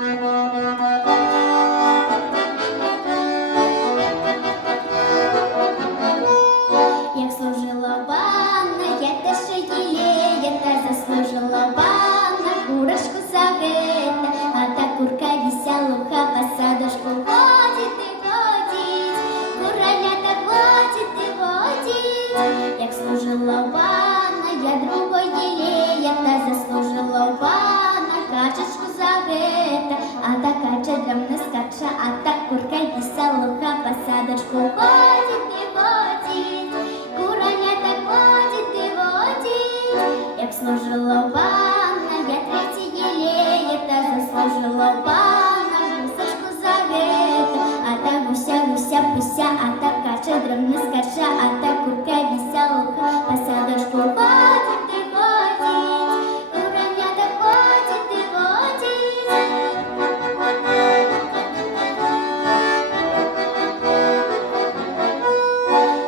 Як служила панна, я те, що їлеє, та заслужила панна курочку загрета, а та курка веселуха по садочку ходить і ходить, куралята ходить і ходить. Як служила панна, я другого їлеє, та заслужила панна качечку загрета, а та кача драмна скача, а та курка веселуха по садочку ходить і ходить. Куранята ходить і водить, як служила панна, я третій єлеє, та заслужила панна гусочку загрета, а та гуся, гуся, пуся, а та кача драмна скача, а та курка веселуха по садочку ходить і ходить. Куранята ходить і водить.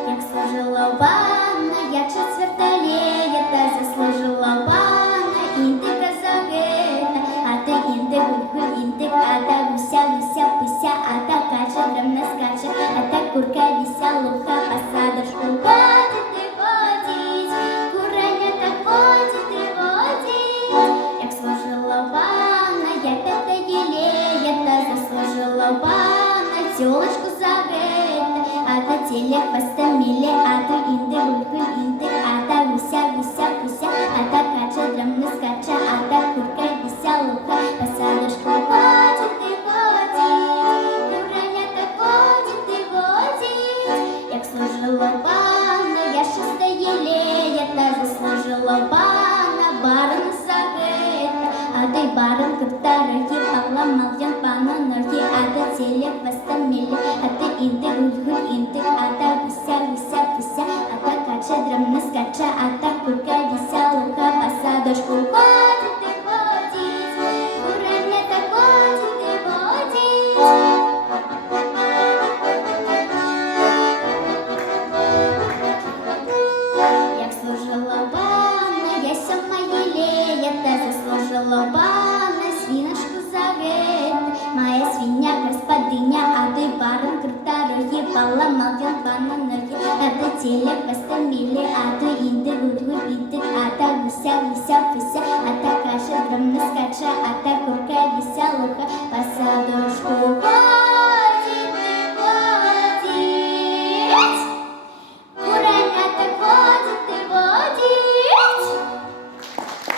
Як служила панна, я четверта лея, та заслужила панна індика загрета, а та індик, гуль, індик, а та гуся, гуся, пуся, а та кача драмна скача, а та курка веселуха по садочку ходить і ходить. Куранята ходить і водить. Як служила панна, я п'ята єлея, та заслужила панна тёлочку загрета, а та теле хвостоміле, а то інде, гуль, інде, а та гуся, гуся, пуся, а та кача драмна скача, а та курка веселуха по садочку ходить і ходить. Куранята ходить і водить. Як служила панна, я шеста єлея, та заслужила панна барана загрета, а той баран картароги поламал ян пана ноги, а та теле хвостоміле, а та інде, гуль, інде, а та гуся, гуся, пуся, а та кача драмна скача, а та курка веселуха по садочку ходить і ходить. Куранята ходить і водить. Як служила панна, я сьома єлея, та заслужила панна свиночку загрета, моя свиня господиня, а той баран круторогий поламал ян пана ноги, а то теле хвостоміле, а то інде, гуль, інде, а та гуся, гуся,